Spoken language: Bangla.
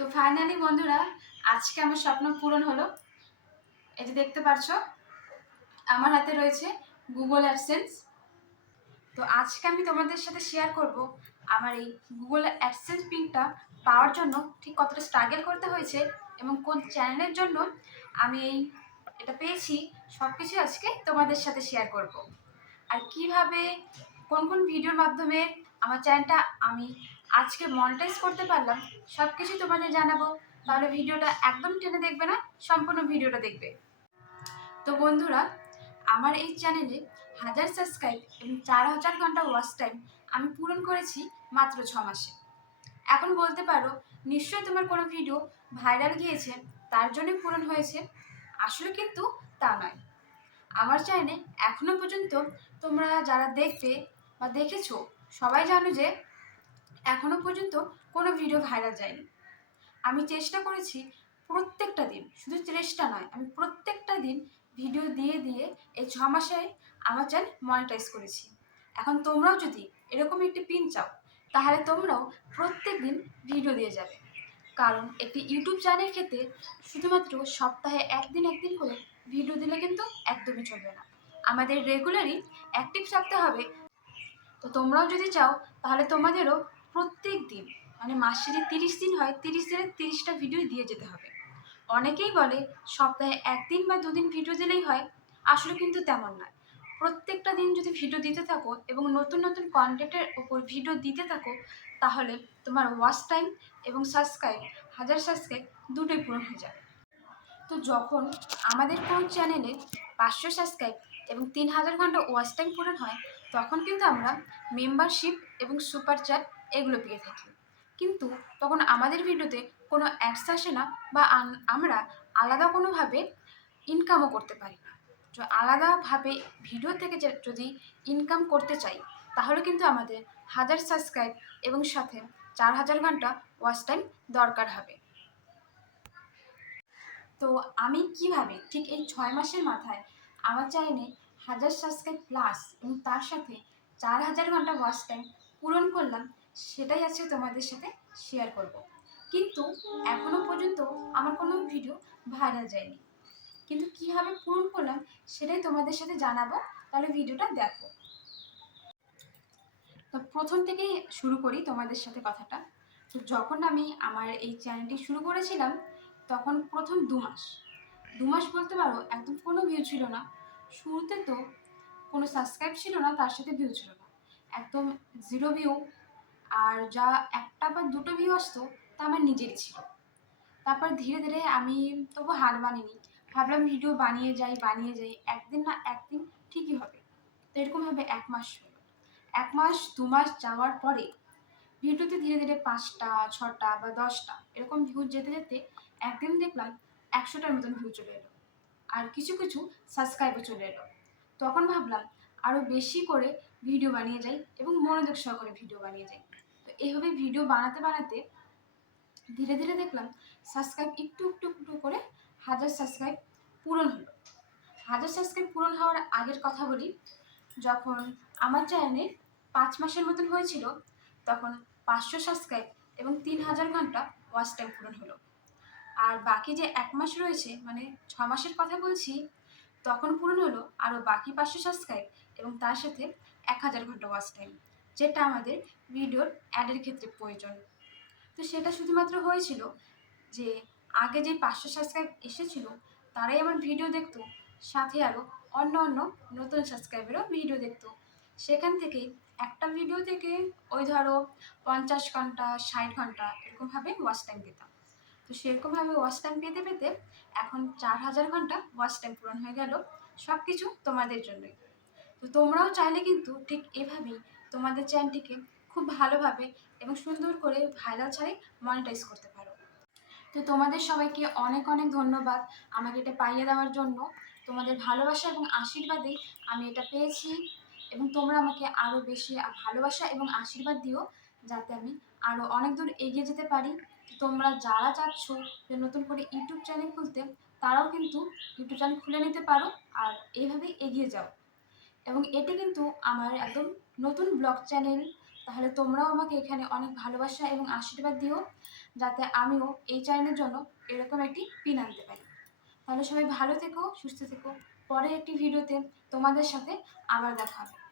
তো ফাইনালি বন্ধুরা, আজকে আমার স্বপ্ন পূরণ হলো। এই যে দেখতে পারছো, আমার হাতে রয়েছে গুগল অ্যাডসেন্স। তো আজকে আমি তোমাদের সাথে শেয়ার করব আমার এই গুগল অ্যাডসেন্স পিনটা পাওয়ার জন্য ঠিক কতটা স্ট্রাগল করতে হয়েছে এবং কোন চ্যানেলের জন্য আমি এটা পেয়েছি। সব কিছু আজকে তোমাদের সাথে শেয়ার করব। আর কিভাবে কোন কোন ভিডিওর মাধ্যমে আমার চ্যানেলটা আমি আজকে মনিটাইজ করতে পারলাম, সব কিছু তোমাদের জানাবো। তাহলে ভিডিওটা একদম টেনে দেখবে না, সম্পূর্ণ ভিডিওটা দেখবে। তো বন্ধুরা, আমার এই চ্যানেলে 1000 সাবস্ক্রাইব এবং 4000 ঘন্টা ওয়াচ টাইম আমি পূরণ করেছি মাত্র 6 মাসে। এখন বলতে পারো নিশ্চয়ই তোমার কোনো ভিডিও ভাইরাল গিয়েছে তার জন্যই পূরণ হয়েছে। আসলে কিন্তু তা নয়। আমার চ্যানেলে এখনো পর্যন্ত তোমরা যারা দেখবে বা দেখেছো, সবাই জানো যে এখনো পর্যন্ত কোনো ভিডিও ভাইরাল যায়নি। আমি চেষ্টা করেছি প্রত্যেকটা দিন, শুধু চেষ্টা নয়, আমি প্রত্যেকটা দিন ভিডিও দিয়ে দিয়ে এই 6 মাসে আমার চ্যানেল মনিটাইজ করেছি। এখন তোমরাও যদি এরকম একটি পিন চাও, তাহলে তোমরাও প্রত্যেক দিন ভিডিও দিয়ে যাবে। কারণ একটি ইউটিউব চ্যানেল ক্ষেত্রে শুধুমাত্র সপ্তাহে একদিন একদিন করে ভিডিও দিলে কিন্তু একদমই চলবে না, আমাদের রেগুলারই অ্যাক্টিভ থাকতে হবে। তো তোমরাও যদি চাও তাহলে তোমাদেরও প্রত্যেক দিন, মানে মাসে যদি 30 দিন হয়, 30 দিনে 30টা ভিডিও দিয়ে যেতে হবে। অনেকেই বলে সপ্তাহে একদিন বা দুদিন ভিডিও দিলেই হয়। আসলে কিন্তু তেমন নয়। প্রত্যেকটা দিন যদি ভিডিও দিতে থাকো এবং নতুন নতুন কন্টেন্টের ওপর ভিডিও দিতে থাকো, তাহলে তোমার ওয়াচ টাইম এবং সাবস্ক্রাইব, 1000 সাবস্ক্রাইব দুটোই পূরণ হয়ে যাবে। তো যখন আমাদের কোনো চ্যানেলে 500 সাবস্ক্রাইব এবং 3000 ঘন্টা ওয়াচ টাইম পূরণ হয়, তখন কিন্তু আমরা মেম্বারশিপ এবং সুপার চ্যাট এগুলো পেয়ে থাকি। কিন্তু তখন আমাদের ভিডিওতে কোনো অ্যাডস আসে না, বা আমরা আলাদা কোনোভাবে ইনকামও করতে পারি না। তো আলাদাভাবে ভিডিও থেকে যদি ইনকাম করতে চাই, তাহলে কিন্তু আমাদের 1000 সাবস্ক্রাইব এবং সাথে 4000 ঘন্টা ওয়াচ টাইম দরকার হবে। তো আমি কিভাবে ঠিক এই 6 মাসের মাথায় আমার চ্যানেলে 1000 সাবস্ক্রাইব প্লাস এবং তার সাথে 4000 ঘন্টা ওয়াচ টাইম পূরণ করলাম, সেটাই আজকে তোমাদের সাথে শেয়ার করব। কিন্তু এখনো পর্যন্ত আমার কোনো ভিডিও ভাইরাল যায়নি, কিন্তু কিভাবে পূরণ করলাম সেটাই তোমাদের সাথে জানাবো। তাহলে ভিডিওটা দেখো। তো প্রথম থেকেই শুরু করি তোমাদের সাথে কথাটা। তো যখন আমি আমার এই চ্যানেলটি শুরু করেছিলাম, তখন প্রথম 2 মাস বলতে পারো একদম কোনো ভিউ ছিল না। শুরুতে তো কোনো সাবস্ক্রাইব ছিল না, তার সাথে ভিউ ছিল না, একদম জিরো ভিউ। আর যা একটা বা দুটো ভিউ আসতো তা আমার নিজেরই ছিল। তারপর ধীরে ধীরে আমি তবু হার মানিনি, ভাবলাম ভিডিও বানিয়ে যাই, একদিন না একদিন ঠিকই হবে। তো এরকমভাবে 1 মাস হলো। 1 মাস 2 মাস যাওয়ার পরে ভিডিওতে ধীরে ধীরে 5টা 6টা বা 10টা এরকম ভিউ যেতে যেতে একদিন দেখলাম 100টার মতন ভিউ চলে এলো, আর কিছু কিছু সাবস্ক্রাইবও চলে এলো। তখন ভাবলাম আরও বেশি করে ভিডিও বানিয়ে যাই এবং মনোযোগ সহকারে ভিডিও বানিয়ে যাই। তো এইভাবে ভিডিও বানাতে বানাতে ধীরে ধীরে দেখলাম সাবস্ক্রাইব একটু একটু একটু করে 1000 সাবস্ক্রাইব পূরণ হলো। 1000 সাবস্ক্রাইব পূরণ হওয়ার আগের কথা বলি। যখন আমার চ্যানেলে 5 মাসের মতন হয়েছিল, তখন 500 সাবস্ক্রাইব এবং 3000 ঘন্টা ওয়াচ টাইম পূরণ হলো। আর বাকি যে 1 মাস রয়েছে, মানে 6 মাসের কথা বলছি, তখন পূরণ হলো আরও বাকি 500 সাবস্ক্রাইব এবং তার সাথে 1000 ঘন্টা ওয়াচ টাইম, যেটা আমাদের ভিডিওর অ্যাডের ক্ষেত্রে প্রয়োজন। তো সেটা শুধুমাত্র হয়েছিল যে আগে যে 500 সাবস্ক্রাইব এসেছিল তারাই আমার ভিডিও দেখতো, সাথে আরও অন্য অন্য নতুন সাবস্ক্রাইবারও ভিডিও দেখতো। সেখান থেকেই একটা ভিডিও থেকে ওই ধরো 50 ঘন্টা 60 ঘন্টা এরকমভাবে ওয়াচ টাইম পেতাম। তো সেরকমভাবে ওয়াচ টাইম পেতে পেতে এখন 4000 ঘন্টা ওয়াচ টাইম পূরণ হয়ে গেল, সব কিছু তোমাদের জন্যই। তো তোমরাও চাইলে কিন্তু ঠিক এভাবেই তোমাদের চ্যানেলটিকে খুব ভালোভাবে এবং সুন্দর করে ভাইরাল ছাড়াই মনিটাইজ করতে পারো। তো তোমাদের সবাইকে অনেক অনেক ধন্যবাদ আমাকে এটা পাইয়ে দেওয়ার জন্য। তোমাদের ভালোবাসা এবং আশীর্বাদেই আমি এটা পেয়েছি, এবং তোমরা আমাকে আরও বেশি ভালোবাসা এবং আশীর্বাদ দিও, যাতে আমি আরও অনেক দূর এগিয়ে যেতে পারি। তো তোমরা যারা চাচ্ছ যে নতুন করে ইউটিউব চ্যানেল খুলতে, তারাও কিন্তু ইউটিউব চ্যানেল খুলে নিতে পারো আর এইভাবেই এগিয়ে যাও। এবং এটি কিন্তু আমার একদম নতুন ব্লগ চ্যানেল, তাহলে তোমরাও আমাকে এখানে অনেক ভালোবাসা এবং আশীর্বাদ দিও। যাতে আমিও এই চ্যানেলের জন্য এরকম একটি পিন আনতে পারি। তাহলে সবাই ভালো থেকো, সুস্থ থেকো। পরে একটি ভিডিওতে তোমাদের সাথে আবার দেখা হবে।